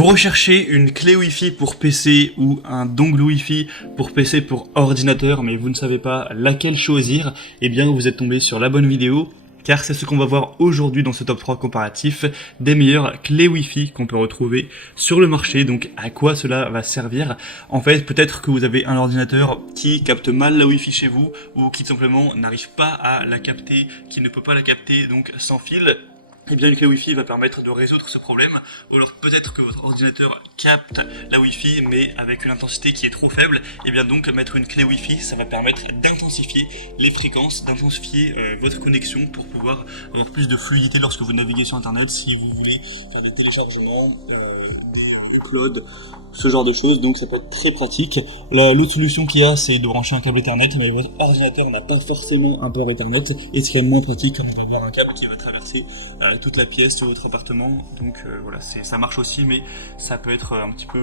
Vous recherchez une clé Wi-Fi pour PC ou un dongle Wi-Fi pour PC pour ordinateur, mais vous ne savez pas laquelle choisir, eh bien vous êtes tombé sur la bonne vidéo, car c'est ce qu'on va voir aujourd'hui dans ce top 3 comparatif des meilleures clés Wi-Fi qu'on peut retrouver sur le marché. Donc à quoi cela va servir? En fait, peut-être que vous avez un ordinateur qui capte mal la Wi-Fi chez vous, ou qui tout simplement n'arrive pas à la capter, qui ne peut pas la capter donc sans fil. Eh bien, une clé Wi-Fi va permettre de résoudre ce problème. Ou alors peut-être que votre ordinateur capte la Wi-Fi mais avec une intensité qui est trop faible. Et bien donc mettre une clé Wi-Fi, ça va permettre d'intensifier les fréquences, d'intensifier votre connexion pour pouvoir avoir plus de fluidité lorsque vous naviguez sur Internet, si vous voulez faire des téléchargements, des uploads, ce genre de choses. Donc ça peut être très pratique. L'autre solution qu'il y a, c'est de brancher un câble Ethernet, mais votre ordinateur n'a pas forcément un port Ethernet, et c'est quand même moins pratique comme d'avoir un câble qui va traverser toute la pièce de votre appartement. Donc voilà, ça marche aussi, mais ça peut être un petit peu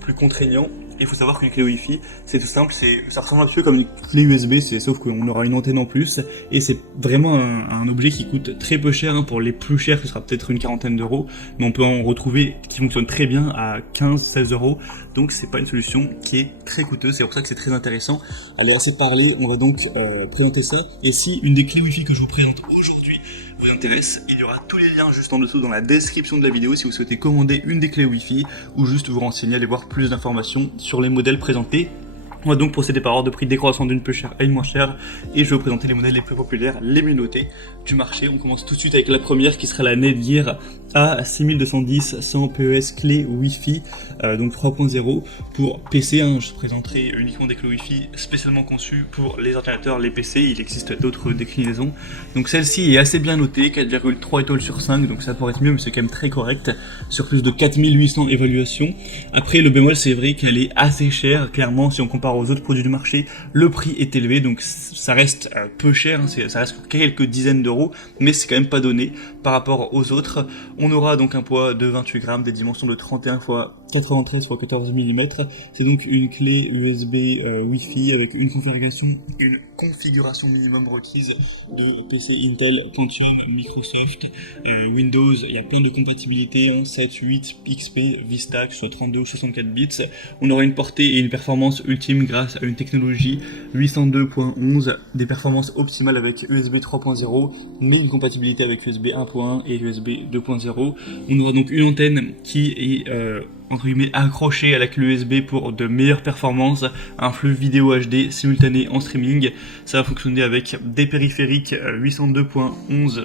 plus contraignant. Il faut savoir qu'une clé Wi-Fi, c'est tout simple, ça ressemble un petit peu comme une clé USB, sauf qu'on aura une antenne en plus, et c'est vraiment un objet qui coûte très peu cher, hein. Pour les plus chers, ce sera peut-être une quarantaine d'euros, mais on peut en retrouver qui fonctionne très bien à 15-16 euros, donc c'est pas une solution qui est très coûteuse, c'est pour ça que c'est très intéressant. Allez, assez parlé, on va donc présenter ça, et si une des clés Wi-Fi que je vous présente aujourd'hui vous intéresse, il y aura tous les liens juste en dessous dans la description de la vidéo si vous souhaitez commander une des clés Wi-Fi ou juste vous renseigner, aller voir plus d'informations sur les modèles présentés. On va donc procéder par ordre de prix décroissant d'une plus chère à une moins chère, et je vais vous présenter les modèles les plus populaires, les mieux notés du marché. On commence tout de suite avec la première qui sera la Netgear A6210 100 PES clé Wi-Fi, donc 3.0 pour PC. Je présenterai uniquement des clés Wi-Fi spécialement conçues pour les ordinateurs, les PC. Il existe d'autres déclinaisons. Donc celle-ci est assez bien notée, 4,3 étoiles sur 5, donc ça pourrait être mieux, mais c'est quand même très correct, sur plus de 4800 évaluations. Après, le bémol, c'est vrai qu'elle est assez chère, clairement, si on compare aux autres produits du marché, le prix est élevé, donc ça reste peu cher, ça reste pour quelques dizaines d'euros, mais c'est quand même pas donné par rapport aux autres. On aura donc un poids de 28 grammes, des dimensions de 31 x 93 x 14 mm. C'est donc une clé USB Wi-Fi avec une configuration minimum requise de PC Intel, Pentium, Microsoft, Windows. Il y a plein de compatibilités, 7, 8, XP, Vista, soit 32 ou 64 bits. On aura une portée et une performance ultime grâce à une technologie 802.11, des performances optimales avec USB 3.0, mais une compatibilité avec USB 1.1 et USB 2.0. On aura donc une antenne qui est entre guillemets accrochée à la clé USB pour de meilleures performances, un flux vidéo HD simultané en streaming. Ça va fonctionner avec des périphériques 802.11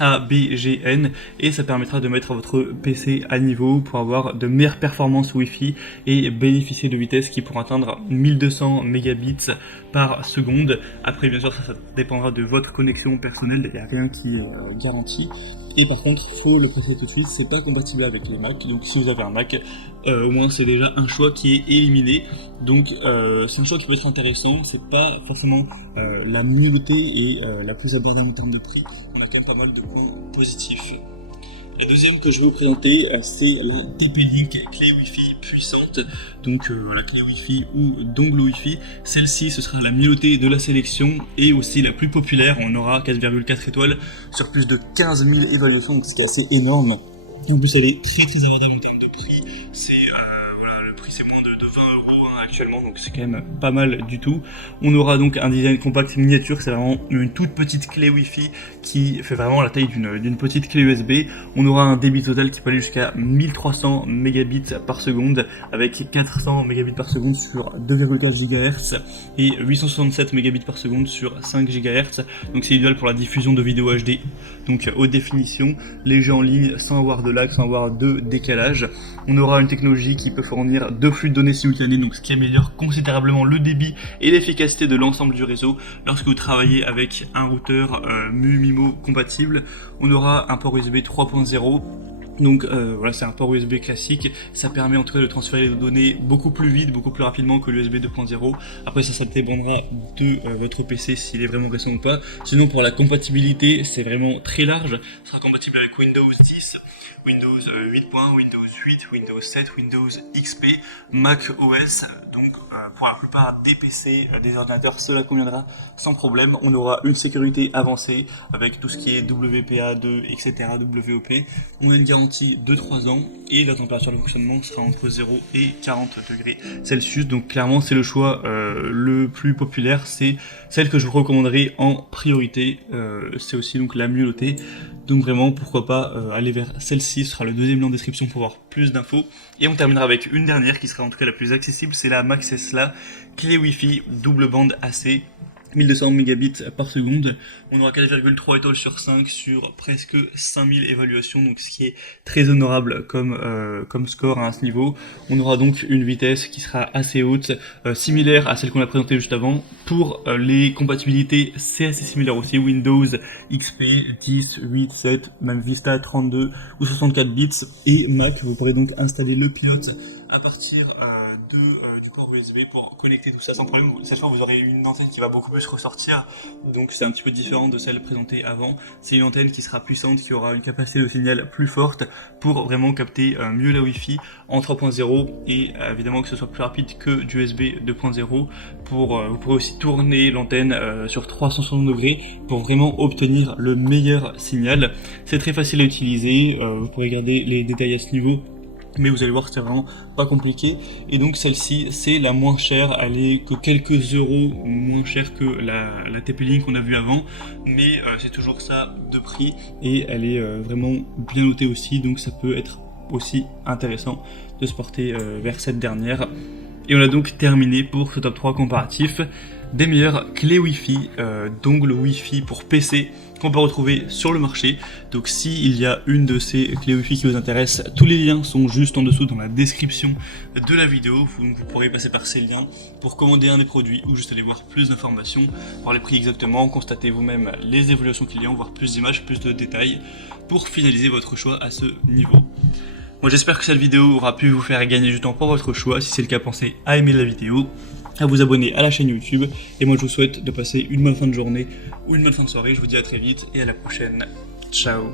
ABGN, et ça permettra de mettre votre PC à niveau pour avoir de meilleures performances Wi-Fi et bénéficier de vitesses qui pourront atteindre 1200 mégabits par seconde. Après, bien sûr, ça dépendra de votre connexion personnelle, il n'y a rien qui est garanti. Et par contre, faut le préciser tout de suite, c'est pas compatible avec les Mac, donc si vous avez un Mac, au moins c'est déjà un choix qui est éliminé. Donc c'est un choix qui peut être intéressant, c'est pas forcément la mieux notée et la plus abordable en termes de prix. On a quand même pas mal de points positifs. La deuxième que je vais vous présenter, c'est la TP-Link clé Wi-Fi puissante, donc la clé Wi-Fi ou dongle Wi-Fi. Celle-ci, ce sera la mieux notée de la sélection et aussi la plus populaire. On aura 4,4 étoiles sur plus de 15 000 évaluations, donc c'est assez énorme. En plus, elle est très très abordable en termes de prix. Le prix c'est moins de 20 euros actuellement, donc c'est quand même pas mal du tout. On aura donc un design compact miniature, c'est vraiment une toute petite clé Wi-Fi qui fait vraiment la taille d'une petite clé USB. On aura un débit total qui peut aller jusqu'à 1300 mégabits par seconde avec 400 mégabits par seconde sur 2,4 GHz et 867 mégabits par seconde sur 5 GHz. Donc c'est idéal pour la diffusion de vidéos HD, donc haute définition, léger en ligne, sans avoir de lag, sans avoir de décalage. On aura une technologie qui peut fournir 2 flux de données simultanés, donc ce qui améliore considérablement le débit et l'efficacité de l'ensemble du réseau lorsque vous travaillez avec un routeur MU-MIMO compatible. On aura un port USB 3.0. Donc voilà, c'est un port USB classique, ça permet en tout cas de transférer les données beaucoup plus vite, beaucoup plus rapidement que l'USB 2.0. Après ça dépendra de votre PC s'il est vraiment récent ou pas. Sinon pour la compatibilité, c'est vraiment très large, ça sera compatible avec Windows 10, Windows 8.1, Windows 8, Windows 7, Windows XP, Mac OS. Donc pour la plupart des PC, des ordinateurs, cela conviendra sans problème. On aura une sécurité avancée avec tout ce qui est WPA2, etc., WOP. On a une garantie de 3 ans et la température de fonctionnement sera entre 0 et 40 degrés Celsius. Donc clairement c'est le choix le plus populaire, c'est celle que je vous recommanderais en priorité. C'est aussi donc la mieux notée. Donc vraiment pourquoi pas aller vers celle-ci, ce sera le deuxième lien en description pour voir plus d'infos. Et on terminera avec une dernière qui sera en tout cas la plus accessible, c'est la Maxesla, clé Wi-Fi, double bande AC. 1200 mégabits par seconde, on aura 4,3 étoiles sur 5 sur presque 5000 évaluations, donc ce qui est très honorable comme score à ce niveau. On aura donc une vitesse qui sera assez haute, similaire à celle qu'on a présentée juste avant. Pour les compatibilités, c'est assez similaire aussi, Windows XP 10, 8, 7, même Vista 32 ou 64 bits, et Mac, vous pourrez donc installer le pilote à partir du port USB pour connecter tout ça sans problème, sachant que vous aurez une antenne qui va beaucoup plus ressortir, donc c'est un petit peu différent de celle présentée avant. C'est une antenne qui sera puissante, qui aura une capacité de signal plus forte pour vraiment capter mieux la Wi-Fi en 3.0 et évidemment que ce soit plus rapide que du USB 2.0. Vous pourrez aussi tourner l'antenne sur 360 degrés pour vraiment obtenir le meilleur signal. C'est très facile à utiliser, vous pourrez regarder les détails à ce niveau. Mais vous allez voir, c'est vraiment pas compliqué. Et donc celle-ci, c'est la moins chère. Elle est que quelques euros moins chère que la TP-Link qu'on a vue avant. Mais c'est toujours ça de prix. Et elle est vraiment bien notée aussi. Donc ça peut être aussi intéressant de se porter vers cette dernière. Et on a donc terminé pour ce top 3 comparatif des meilleures clés Wi-Fi, dongles Wi-Fi pour PC qu'on peut retrouver sur le marché. Donc s'il y a une de ces clés Wi-Fi qui vous intéresse, tous les liens sont juste en dessous dans la description de la vidéo. Vous pourrez passer par ces liens pour commander un des produits ou juste aller voir plus d'informations, voir les prix exactement, constater vous-même les évolutions clients, voir plus d'images, plus de détails pour finaliser votre choix à ce niveau. Moi j'espère que cette vidéo aura pu vous faire gagner du temps pour votre choix. Si c'est le cas, pensez à aimer la vidéo, à vous abonner à la chaîne YouTube. Et moi je vous souhaite de passer une bonne fin de journée ou une bonne fin de soirée. Je vous dis à très vite et à la prochaine. Ciao.